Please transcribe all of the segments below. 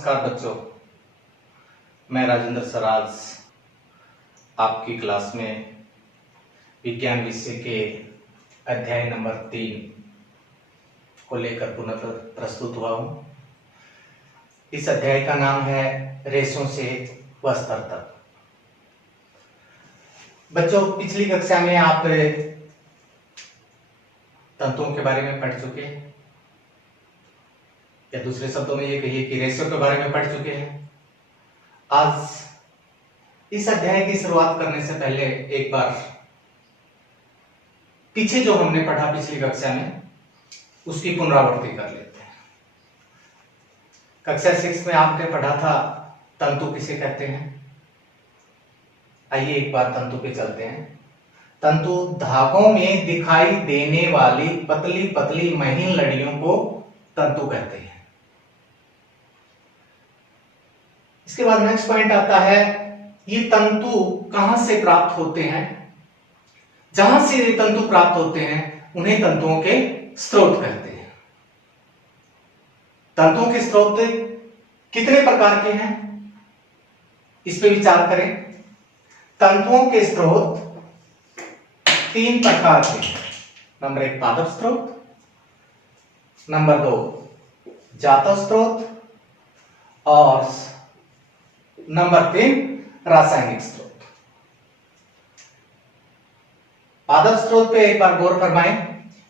नमस्कार बच्चों, मैं राजेंद्र सर आज आपकी क्लास में विज्ञान विषय के अध्याय नंबर 3 को लेकर पुनः प्रस्तुत हुआ हूँ। इस अध्याय का नाम है रेशों से वस्त्र तक। बच्चों, पिछली कक्षा में आप तंतुओं के बारे में पढ़ चुके हैं, या दूसरे शब्दों में ये कहिए कि रेशों के बारे में पढ़ चुके हैं। आज इस अध्याय की शुरुआत करने से पहले एक बार पीछे जो हमने पढ़ा पिछली कक्षा में उसकी पुनरावृत्ति कर लेते हैं। कक्षा 6 में आपने पढ़ा था तंतु किसे कहते हैं। आइए एक बार तंतु पे चलते हैं। तंतु धागों में दिखाई देने वाली पतली पतली महीन लड़ियों को तंतु कहते हैं। इसके बाद नेक्स्ट पॉइंट आता है, ये तंतु कहां से प्राप्त होते हैं। जहां से ये तंतु प्राप्त होते हैं उन्हें तंतुओं के स्रोत कहते हैं। तंतुओं के स्रोत कितने प्रकार के हैं, इस पे विचार करें। तंतुओं के स्रोत 3 प्रकार के हैं। नंबर 1 पादप स्रोत, नंबर 2 जातक स्रोत और नंबर 3 रासायनिक स्रोत। पादप स्रोत पे एक बार गौर फरमाएं।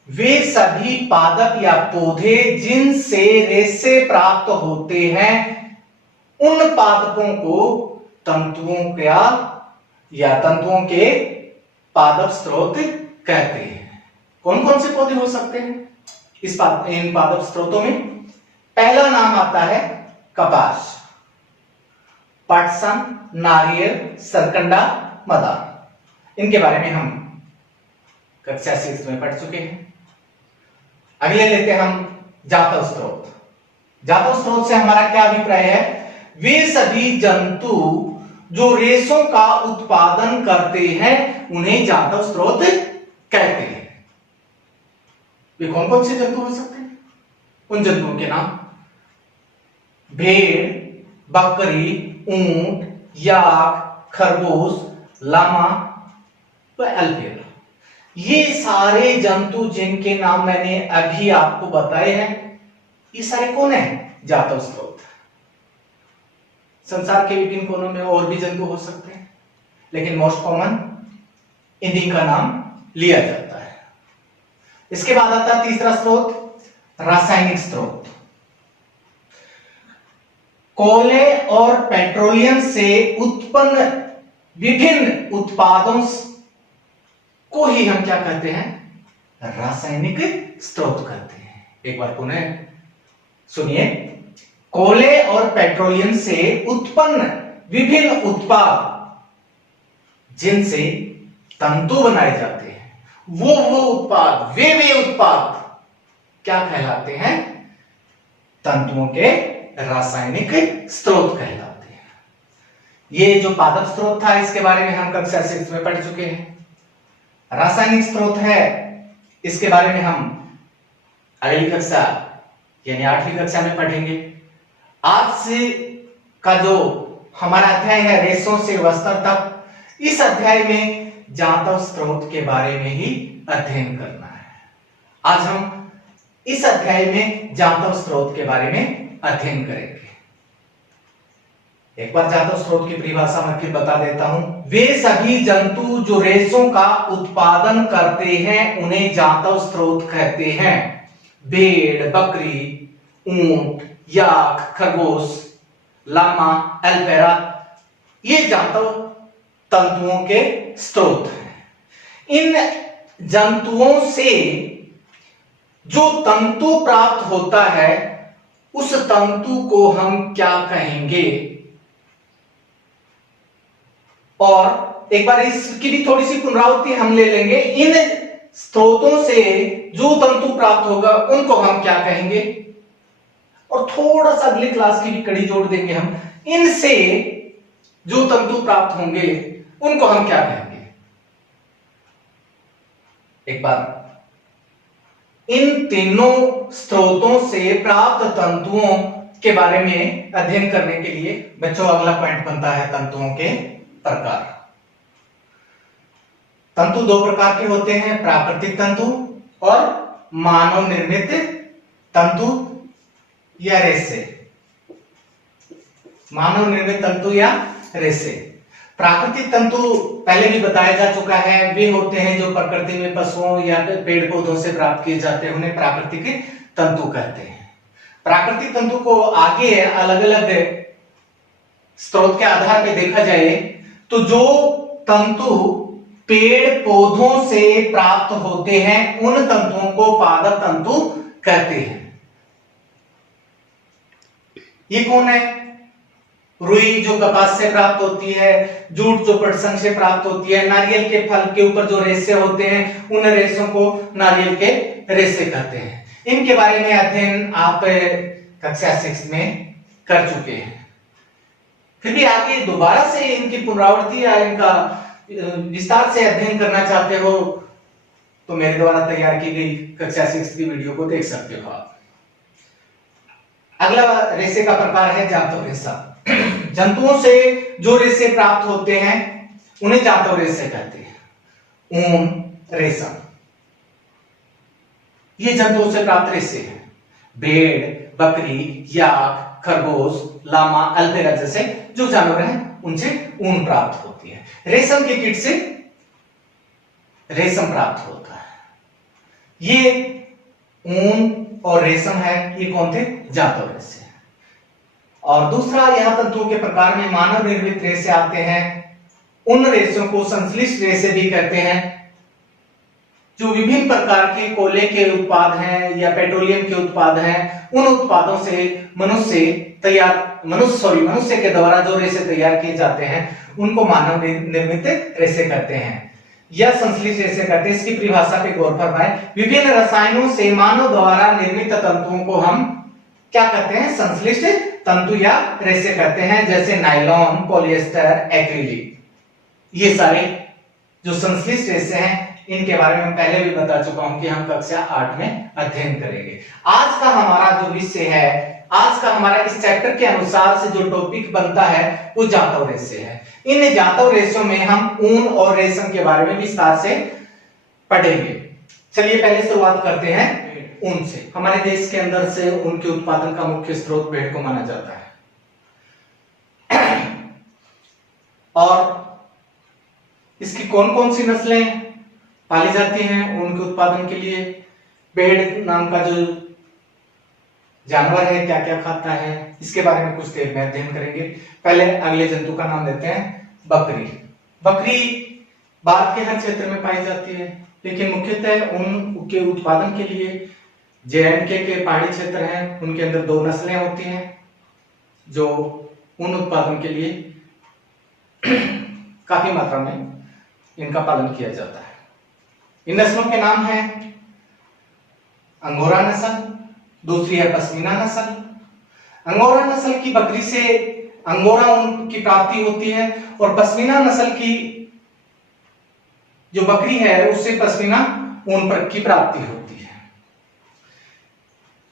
वे सभी पादप या पौधे जिनसे रेशे प्राप्त होते हैं उन पादपों को तंतुओं का या तंतुओं के पादप स्रोत कहते हैं। कौन कौन से पौधे हो सकते हैं इन पादप स्रोतों में? पहला नाम आता है कपास, पटसन, नारियल, सरकंडा, मदार। इनके बारे में हम कक्षा 6 में पढ़ चुके हैं। अगले लेते हैं हम जातक स्रोत। जातक स्रोत से हमारा क्या अभिप्राय है? वे सभी जंतु जो रेशों का उत्पादन करते हैं उन्हें जातक स्रोत कहते हैं। वे कौन कौन से जंतु हो सकते हैं? उन जंतुओं के नाम भेड़, बकरी, ऊंट, याक, खरगोश, लामा व एल्फेरा। ये सारे जंतु जिनके नाम मैंने अभी आपको बताए हैं, ये सारे कौन है? जातक स्रोत। संसार के विभिन्न कोनों में और भी जंतु हो सकते हैं, लेकिन मोस्ट कॉमन इन्हीं का नाम लिया जाता है। इसके बाद आता है तीसरा स्रोत, रासायनिक स्रोत। कोयले और पेट्रोलियम से उत्पन्न विभिन्न उत्पादों को ही हम क्या कहते हैं? रासायनिक स्रोत कहते हैं। एक बार पुनः सुनिए। कोयले और पेट्रोलियम से उत्पन्न विभिन्न उत्पाद जिनसे तंतु बनाए जाते हैं, वो उत्पाद वे उत्पाद क्या कहलाते हैं? तंतुओं के रासायनिक स्रोत कहलाते हैं। ये जो पादप स्रोत था इसके बारे में हम कक्षा 6 में पढ़ चुके हैं। रासायनिक स्रोत है, इसके बारे में हम अगली कक्षा यानी 8वीं कक्षा में पढ़ेंगे। आज से का जो हमारा अध्याय है रेशों से वस्त्र तक, इस अध्याय में जातक स्रोत के बारे में ही अध्ययन करना है। आज हम इस अध्याय में जातक स्रोत के बारे में अध्ययन करेंगे। एक बार जातक स्रोत की परिभाषा मैं फिर बता देता हूं। वे सभी जंतु जो रेशों का उत्पादन करते हैं उन्हें जातक स्रोत कहते हैं। भेड़, बकरी, ऊंट, याक, खरगोश, लामा, एल्फेरा, ये जातक तंतुओं के स्रोत हैं। इन जंतुओं से जो तंतु प्राप्त होता है उस तंतु को हम क्या कहेंगे? और एक बार इसकी भी थोड़ी सी पुनरावृत्ति हम ले लेंगे। इन स्रोतों से जो तंतु प्राप्त होगा उनको हम क्या कहेंगे? और थोड़ा सा अगली क्लास की भी कड़ी जोड़ देंगे हम। इनसे जो तंतु प्राप्त होंगे उनको हम क्या कहेंगे? एक बार इन तीनों स्रोतों से प्राप्त तंतुओं के बारे में अध्ययन करने के लिए बच्चों अगला पॉइंट बनता है तंतुओं के प्रकार। तंतु दो प्रकार के होते हैं, प्राकृतिक तंतु और मानव निर्मित तंतु या रेशे। मानव निर्मित तंतु या रेशे। प्राकृतिक तंतु पहले भी बताया जा चुका है, वे होते हैं जो प्रकृति में पशुओं या पेड़ पौधों से प्राप्त किए जाते हैं, उन्हें प्राकृतिक तंतु कहते हैं। प्राकृतिक तंतु को आगे अलग अलग स्रोत के आधार पर देखा जाए तो जो तंतु पेड़ पौधों से प्राप्त होते हैं उन तंतुओं को पादप तंतु कहते हैं। ये कौन है? रुई जो कपास से प्राप्त होती है, जूट जो पटसन से प्राप्त होती है, नारियल के फल के ऊपर जो रेशे होते हैं उन रेशों को नारियल के रेशे कहते हैं। इनके बारे में अध्ययन आप कक्षा 6 में कर चुके हैं। फिर भी आगे दोबारा से इनकी पुनरावृत्ति या इनका विस्तार से अध्ययन करना चाहते हो तो मेरे द्वारा तैयार की गई कक्षा 6 की वीडियो को देख सकते हो आप। अगला रेशे का प्रकार है जातव रेशा। जंतुओं से जो रेशे प्राप्त होते हैं उन्हें जातव रेशे कहते हैं। ऊन, रेशम, ये जंतुओं से प्राप्त रेशे हैं। भेड़, बकरी, याक, खरगोश, लामा, अल्पेरा जैसे जो जानवर हैं उनसे ऊन प्राप्त होती है। रेशम के कीट से रेशम प्राप्त होता है। ये ऊन और रेशम है, ये कौन थे? जातव रेशे। और दूसरा यह तंतुओं के प्रकार में मानव निर्मित रेशे आते हैं। उन रेशों को संश्लिष्ट रेशे भी कहते हैं जो विभिन्न प्रकार के कोयले के उत्पाद हैं या पेट्रोलियम के उत्पाद हैं, उन उत्पादों से मनुष्य के द्वारा जो रेशे तैयार किए जाते हैं उनको मानव निर्मित रेशे कहते हैं या संश्लिष्ट रेशे कहते हैं। इसकी परिभाषा पे गौर फरमाएं। विभिन्न रसायनों से मानव द्वारा निर्मित तंतुओं को हम क्या कहते हैं? संश्लिष्ट तंतु या रेशे कहते हैं, जैसे नायलॉन, पॉलिएस्टर, एक्रिलिक। ये सारे जो संश्लिष्ट रेशे हैं इनके बारे में पहले भी बता चुका हूं कि हम कक्षा 8 में अध्ययन करेंगे। आज का हमारा जो विषय है, आज का हमारा इस चैप्टर के अनुसार से जो टॉपिक बनता है वो जातव रेशे है। इन जातव रेशों में हम ऊन और रेशम के बारे में विस्तार से पढ़ेंगे। चलिए पहले शुरुआत करते हैं ऊन से। हमारे देश के अंदर से ऊन के उत्पादन का मुख्य स्रोत भेड़ को माना जाता है। और इसकी कौन कौन सी नस्लें पाली जाती हैं ऊन के उत्पादन के लिए? भेड़ नाम का जो जानवर है क्या क्या खाता है, इसके बारे में कुछ देर में अध्ययन करेंगे। पहले अगले जंतु का नाम लेते हैं बकरी। बकरी भारत के हर क्षेत्र में पाई जाती है, लेकिन मुख्यतः ऊन के उत्पादन के लिए JNK के पहाड़ी क्षेत्र हैं, उनके अंदर 2 नस्लें होती हैं जो ऊन उत्पादन के लिए काफी मात्रा में इनका पालन किया जाता है। इन नस्लों के नाम हैं अंगोरा नस्ल, दूसरी है पश्मीना नस्ल। अंगोरा नस्ल की बकरी से अंगोरा ऊन की प्राप्ति होती है और पश्मीना नस्ल की जो बकरी है उससे पश्मीना ऊन की प्राप्ति होती है।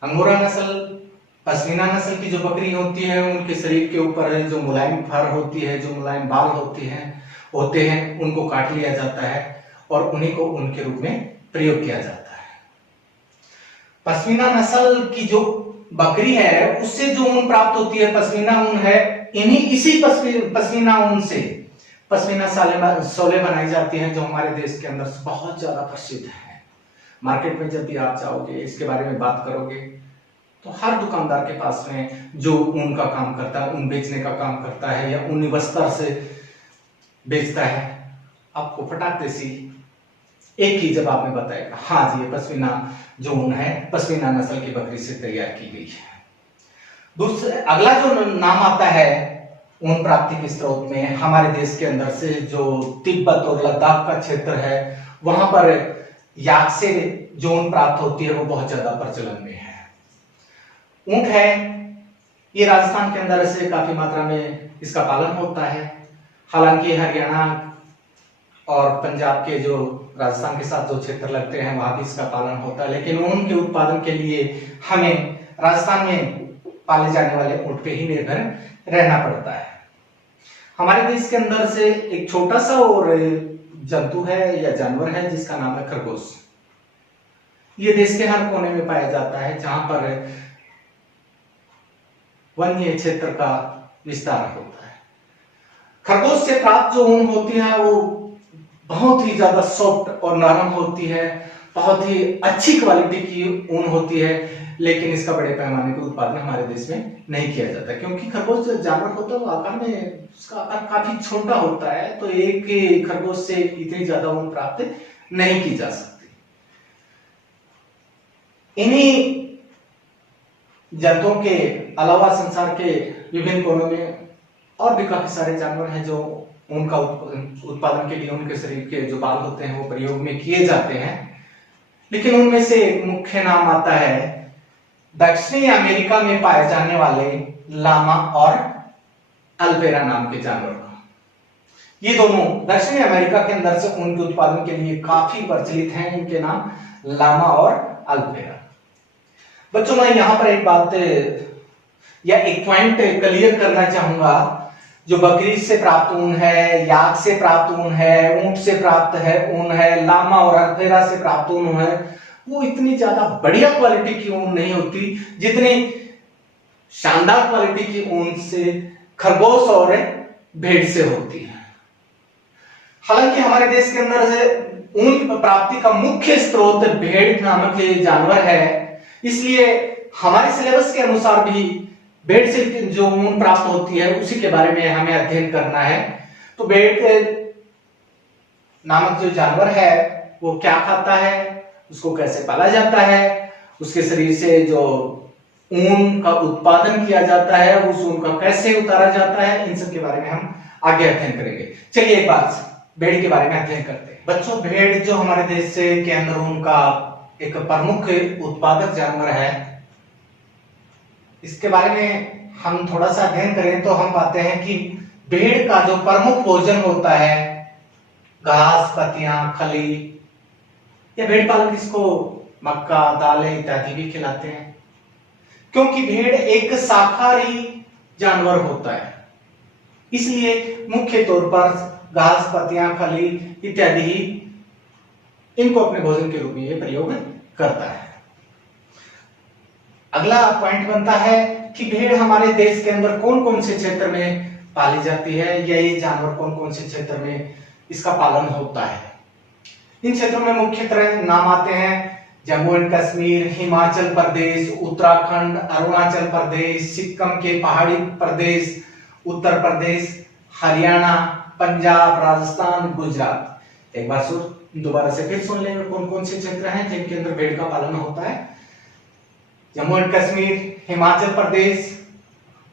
अंगोरा नस्ल, पश्मीना नस्ल की जो बकरी होती है उनके शरीर के ऊपर जो मुलायम फर होती है, जो मुलायम बाल होते हैं उनको काट लिया जाता है और उन्हीं को ऊन के रूप में प्रयोग किया जाता है। पश्मीना नस्ल की जो बकरी है उससे जो ऊन प्राप्त होती है पश्मीना ऊन है, इसी पश्मीना ऊन से पश्मीना शॉलें बनाई जाती हैं जो हमारे देश के अंदर बहुत ज्यादा प्रसिद्ध है। मार्केट में जब भी आप जाओगे इसके बारे में बात करोगे तो हर दुकानदार के पास में जो ऊन का काम करता है, ऊन बेचने का काम करता है या ऊनी वस्त्र से बेचता है, आपको फटाक से एक ही जवाब में बताएगा, हाँ जी ये पश्मीना जो ऊन है पश्मीना नस्ल की बकरी से तैयार की गई है। दूसरा अगला जो नाम आता है ऊन प्राप्ति के स्रोत में हमारे देश के अंदर से जो तिब्बत और लद्दाख का क्षेत्र है वहां पर याक से जो ऊन प्राप्त होती है वो बहुत ज्यादा प्रचलन में है। ऊंट है, ये राजस्थान के अंदर से काफी मात्रा में इसका पालन होता है। हालांकि हरियाणा और पंजाब के जो राजस्थान के साथ जो क्षेत्र लगते हैं वहां भी इसका पालन होता है, लेकिन ऊन के उत्पादन के लिए हमें राजस्थान में पाले जाने वाले ऊंट पे ही निर्भर रहना पड़ता है। हमारे देश के अंदर से एक छोटा सा और जंतु है या जानवर है जिसका नाम है खरगोश। ये देश के हर कोने में पाया जाता है जहां पर वन्य क्षेत्र का विस्तार होता है। खरगोश से प्राप्त जो ऊन होती है वो बहुत ही ज्यादा सॉफ्ट और नरम होती है, बहुत ही अच्छी क्वालिटी की ऊन होती है, लेकिन इसका बड़े पैमाने पर उत्पादन हमारे देश में नहीं किया जाता क्योंकि खरगोश जो जानवर होता है वो आकार में उसका आकार काफी छोटा होता है, तो एक खरगोश से इतनी ज्यादा ऊन प्राप्त नहीं की जा सकती। इन्हीं जंतुओं के अलावा संसार के विभिन्न कोनों में और भी काफी सारे जानवर हैं जो ऊन का उत्पादन के लिए उनके शरीर के जो बाल होते हैं वो प्रयोग में किए जाते हैं, लेकिन उनमें से एक मुख्य नाम आता है दक्षिणी अमेरिका में पाए जाने वाले लामा और अल्पेरा नाम के जानवर का। ये दोनों दक्षिणी अमेरिका के अंदर से ऊन के उत्पादन के लिए काफी प्रचलित हैं। इनके नाम लामा और अल्पेरा। बच्चों मैं यहां पर एक बात या एक पॉइंट क्लियर करना चाहूंगा। जो बकरी से प्राप्त ऊन है, याक से प्राप्त ऊन है, ऊंट से प्राप्त है ऊन है, लामा और अल्पेरा से प्राप्त ऊन है, वो इतनी ज्यादा बढ़िया क्वालिटी की ऊन नहीं होती जितनी शानदार क्वालिटी की ऊन से खरगोश और भेड़ से होती है। हालांकि हमारे देश के अंदर से ऊन प्राप्ति का मुख्य स्रोत भेड़ नामक जानवर है, इसलिए हमारे सिलेबस के अनुसार भी भेड़ से जो ऊन प्राप्त होती है उसी के बारे में हमें अध्ययन करना है। तो भेड़ नामक जो जानवर है वो क्या खाता है, उसको कैसे पाला जाता है, उसके शरीर से जो ऊन का उत्पादन किया जाता है उस ऊन का कैसे उतारा जाता है, इन सब के बारे में हम आगे अध्ययन करेंगे। चलिए एक बार भेड़ के बारे में अध्ययन करते हैं। बच्चों भेड़ जो हमारे देश के अंदर ऊन का एक प्रमुख उत्पादक जानवर है, इसके बारे में हम थोड़ा सा अध्ययन करें तो हम पाते हैं कि भेड़ का जो प्रमुख भोजन होता है घास, पत्तियां, खली, या भेड़ पालक इसको मक्का, दालें इत्यादि भी खिलाते हैं क्योंकि भेड़ एक शाकाहारी जानवर होता है, इसलिए मुख्य तौर पर घास, पत्तियां, खली इत्यादि ही इनको अपने भोजन के रूप में ये प्रयोग करता है। अगला पॉइंट बनता है कि भेड़ हमारे देश के अंदर कौन कौन से क्षेत्र में पाली जाती है या ये जानवर कौन कौन से क्षेत्र में इसका पालन होता है। इन क्षेत्रों में मुख्यतः नाम आते हैं जम्मू एंड कश्मीर, हिमाचल प्रदेश, उत्तराखंड, अरुणाचल प्रदेश, सिक्किम के पहाड़ी प्रदेश, उत्तर प्रदेश, हरियाणा, पंजाब, राजस्थान, गुजरात। एक बार दोबारा से फिर सुन लेंगे कौन कौन से क्षेत्र हैं जिनके अंदर भेड़ का पालन होता है। जम्मू एंड कश्मीर, हिमाचल प्रदेश,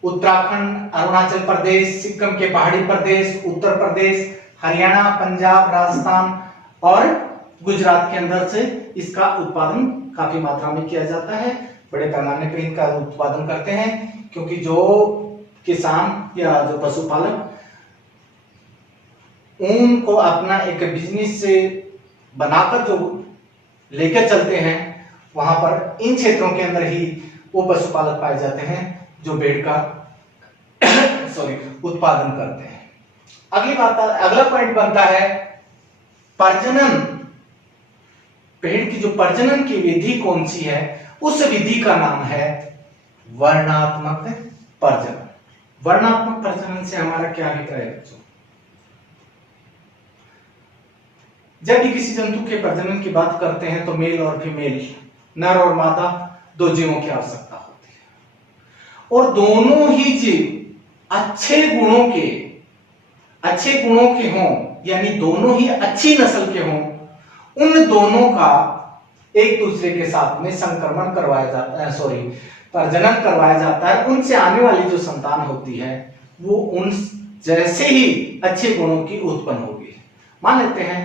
उत्तराखंड, अरुणाचल प्रदेश, सिक्किम के पहाड़ी प्रदेश, उत्तर प्रदेश, हरियाणा, पंजाब, राजस्थान और गुजरात के अंदर से इसका उत्पादन काफी मात्रा में किया जाता है। बड़े पैमाने पर इनका उत्पादन करते हैं क्योंकि जो किसान या जो पशुपालक ऊन को अपना एक बिजनेस से बनाकर जो लेकर चलते हैं वहां पर इन क्षेत्रों के अंदर ही वो पशुपालक पाए जाते हैं जो भेड़ का उत्पादन करते हैं। अगला पॉइंट बनता है प्रजनन। भेड़ की जो प्रजनन की विधि कौन सी है, उस विधि का नाम है वर्णात्मक प्रजनन। वर्णात्मक प्रजनन से हमारा क्या अभिप्राय है बच्चों? जब भी किसी जंतु के प्रजनन की बात करते हैं तो मेल और फीमेल, नर और मादा, दो जीवों की आवश्यकता होती है और दोनों ही जीव अच्छे गुणों के हों, यानी दोनों ही अच्छी नस्ल के हों, उन दोनों का एक दूसरे के साथ में संक्रमण करवाया जाता है, प्रजनन करवाया जाता है। उनसे आने वाली जो संतान होती है वो उन जैसे ही अच्छे गुणों की उत्पन्न होगी। मान लेते हैं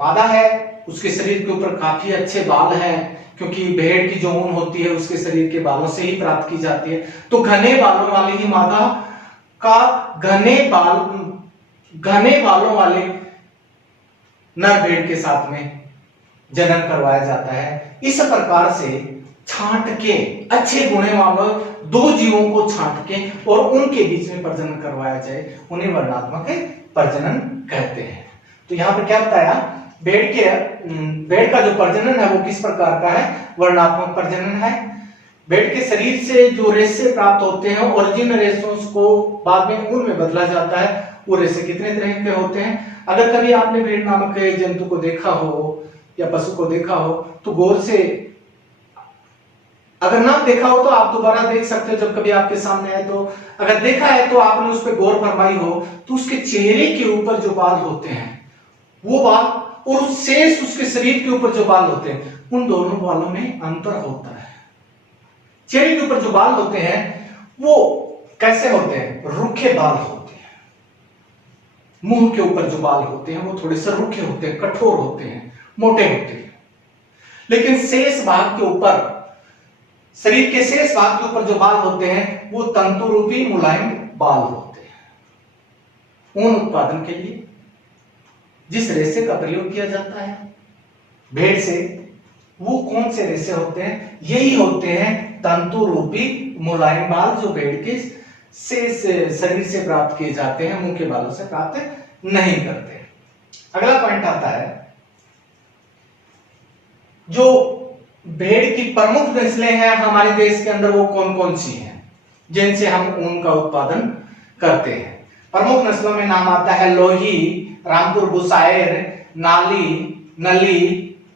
मादा है, उसके शरीर के ऊपर काफी अच्छे बाल हैं क्योंकि भेड़ की जो ऊन होती है उसके शरीर के बालों से ही प्राप्त की जाती है, तो घने बालों वाली ही मादा का घने बालों वाले नर भेड़ के साथ में जनन करवाया जाता है। इस प्रकार से छांट के, अच्छे गुणे वाले दो जीवों को छांट के और उनके बीच में प्रजनन करवाया जाए, उन्हें वर्णात्मक प्रजनन कहते हैं। तो यहाँ पर क्या बताया, भेड़ का जो प्रजनन है वो किस प्रकार का है, वर्णात्मक प्रजनन है। भेड़ के शरीर से जो रेशे प्राप्त होते हैं और जिन रेशों को बाद में ऊन में बदला जाता है, वो रेशे कितने तरह के होते हैं। अगर कभी आपने भेड़ नामक जंतु को देखा हो या पशु को देखा हो तो गौर से, अगर ना देखा हो तो आप दोबारा देख सकते हो जब कभी आपके सामने आए तो। अगर देखा है तो आपने उस पर गौर फरमाई हो तो उसके चेहरे के ऊपर जो बाल होते हैं वो बाल और शेष उसके शरीर के ऊपर जो बाल होते हैं, उन दोनों बालों में अंतर होता है। चेहरे के ऊपर जो बाल होते हैं वो कैसे होते हैं, रुखे बाल होते हैं। मुंह के ऊपर जो बाल होते हैं वो थोड़े से रुखे होते हैं, कठोर होते हैं, मोटे होते हैं। लेकिन शेष भाग के ऊपर, शरीर के शेष भाग के ऊपर जो बाल होते हैं वो तंतु रूपी मुलायम बाल होते हैं। ऊन उत्पादन के लिए जिस रेशे का प्रयोग किया जाता है भेड़ से, वो कौन से रेशे होते हैं, यही होते हैं तंतु रूपी मुलायम बाल, जो भेड़ के शरीर से प्राप्त किए जाते हैं, मुंह के बालों से प्राप्त नहीं करते। अगला पॉइंट आता है, जो भेड़ की प्रमुख नस्लें हैं हमारे देश के अंदर वो कौन कौन सी हैं जिनसे हम ऊन का उत्पादन करते हैं। प्रमुख नस्लों में नाम आता है लोही, रामपुर बुसायर, नाली, नली,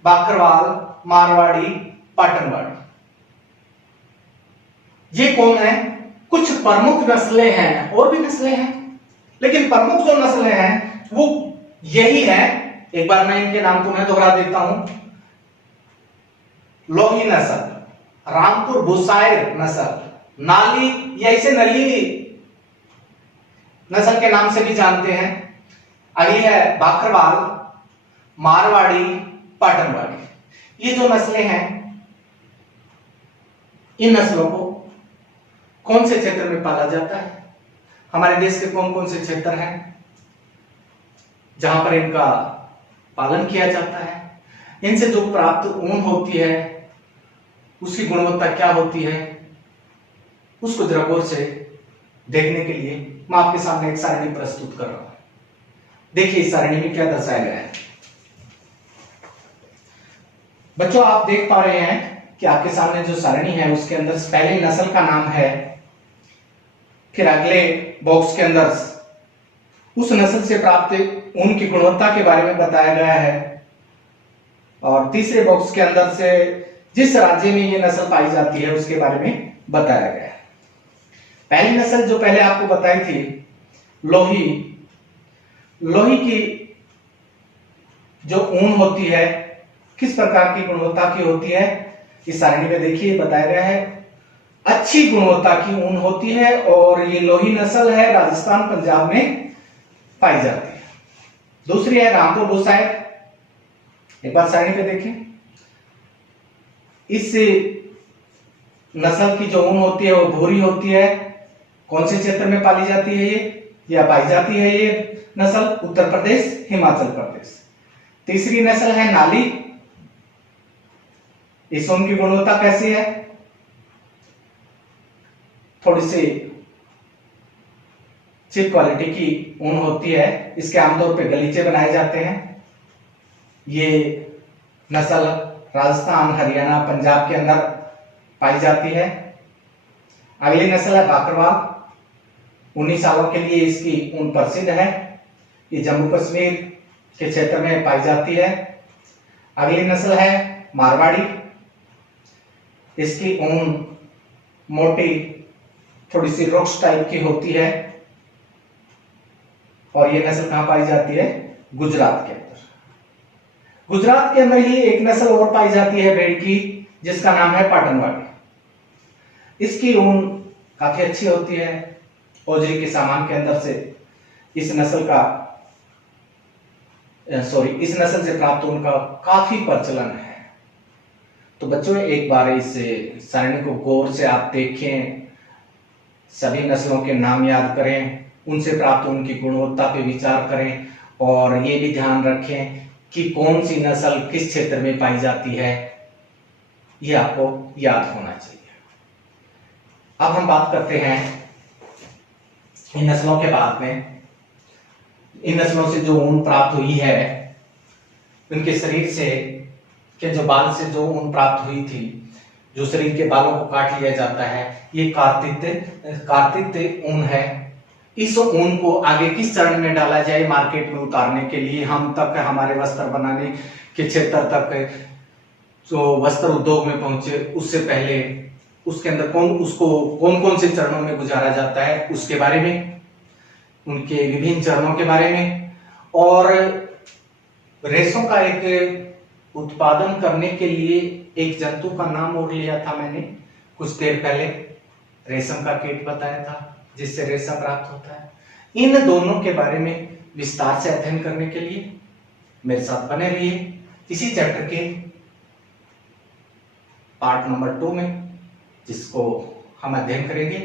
बाखरवाल, मारवाड़ी, पाटनवाड़ी। ये कौन है, कुछ प्रमुख नस्लें हैं, और भी नस्लें हैं लेकिन प्रमुख जो नस्लें हैं वो यही है। एक बार मैं इनके नाम पुनः दोहरा देता हूं। लोही नस्ल, रामपुर बुसायर नस्ल, नाली या इसे नली नस्ल के नाम से भी जानते हैं। अगली है बाखरवाल, मारवाड़ी, पाटनवाड़ी। ये जो नस्लें हैं, इन नस्लों को कौन से क्षेत्र में पाला जाता है, हमारे देश के कौन कौन से क्षेत्र हैं जहां पर इनका पालन किया जाता है। इनसे जो प्राप्त ऊन होती है उसकी गुणवत्ता क्या होती है, उसको जरा गौर से देखने के लिए मैं आपके सामने एक सारणी प्रस्तुत कर रहा हूं। देखिए इस सारणी में क्या दर्शाया गया है। बच्चों आप देख पा रहे हैं कि आपके सामने जो सारणी है उसके अंदर पहले नस्ल का नाम है, फिर अगले बॉक्स के अंदर उस नस्ल से प्राप्त ऊन की गुणवत्ता के बारे में बताया गया है, और तीसरे बॉक्स के अंदर से जिस राज्य में ये नस्ल पाई जाती है उसके बारे में बताया गया है। पहली नस्ल जो पहले आपको बताई थी लोही, लोही की जो ऊन होती है किस प्रकार की गुणवत्ता की होती है, इस सारणी में देखिए बताया गया है। अच्छी गुणवत्ता की ऊन होती है और ये लोही नस्ल है, राजस्थान पंजाब में पाई जाती है। दूसरी है रामपुर बुसायर। एक बार सारणी पे देखें, इस नस्ल की जो ऊन होती है वो भूरी होती है। कौन से क्षेत्र में पाली जाती है ये या पाई जाती है ये नस्ल, उत्तर प्रदेश, हिमाचल प्रदेश। तीसरी नस्ल है नाली। इस ऊन की गुणवत्ता कैसी है, थोड़ी सी चिप क्वालिटी की ऊन होती है, इसके आमतौर पे गलीचे बनाए जाते हैं। ये नस्ल राजस्थान, हरियाणा, पंजाब के अंदर पाई जाती है। अगली नस्ल है बाकरवाल। 19 सालों के लिए इसकी ऊन प्रसिद्ध है, ये जम्मू कश्मीर के क्षेत्र में पाई जाती है। अगली नस्ल है मारवाड़ी। इसकी ऊन मोटी, थोड़ी सी रुक्ष टाइप की होती है, और ये नस्ल कहां पाई जाती है, गुजरात के अंदर। गुजरात के अंदर ही एक नस्ल और पाई जाती है भेड़ की, जिसका नाम है पाटनवाड़ी। इसकी ऊन काफी अच्छी होती है, औजरी के सामान के अंदर से इस नस्ल से प्राप्त ऊन का काफी प्रचलन है। तो बच्चों एक बार इस सारणी को गौर से आप देखें, सभी नस्लों के नाम याद करें, उनसे प्राप्त ऊन की गुणवत्ता पे विचार करें, और ये भी ध्यान रखें कि कौन सी नस्ल किस क्षेत्र में पाई जाती है। ये आपको याद होना चाहिए। अब हम बात करते हैं इन नस्लों के बाद में। इन नस्लों से जो ऊन प्राप्त हुई है, उनके शरीर से के जो बाल से जो ऊन प्राप्त हुई थी, जो शरीर के बालों को काट लिया जाता है, ये कार्तिक ऊन है। इस ऊन को आगे किस चरण में डाला जाए मार्केट में उतारने के लिए, हम तक हमारे वस्त्र बनाने के क्षेत्र तक जो वस्त्र उद्योग में पहुंचे, उससे पहले उसके अंदर कौन कौन से चरणों में गुजारा जाता है, उसके बारे में, उनके विभिन्न चरणों के बारे में। और रेशों का एक उत्पादन करने के लिए एक जंतु का नाम और लिया था मैंने कुछ देर पहले, रेशम का कीट बताया था, जिससे रेशा प्राप्त होता है। इन दोनों के बारे में विस्तार से अध्ययन करने के लिए मेरे साथ बने रहिए इसी चैप्टर के पार्ट नंबर 2 में, जिसको हम अध्ययन करेंगे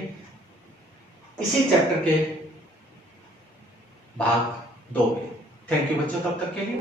इसी चैप्टर के भाग 2 में। थैंक यू बच्चों, तब तक के लिए।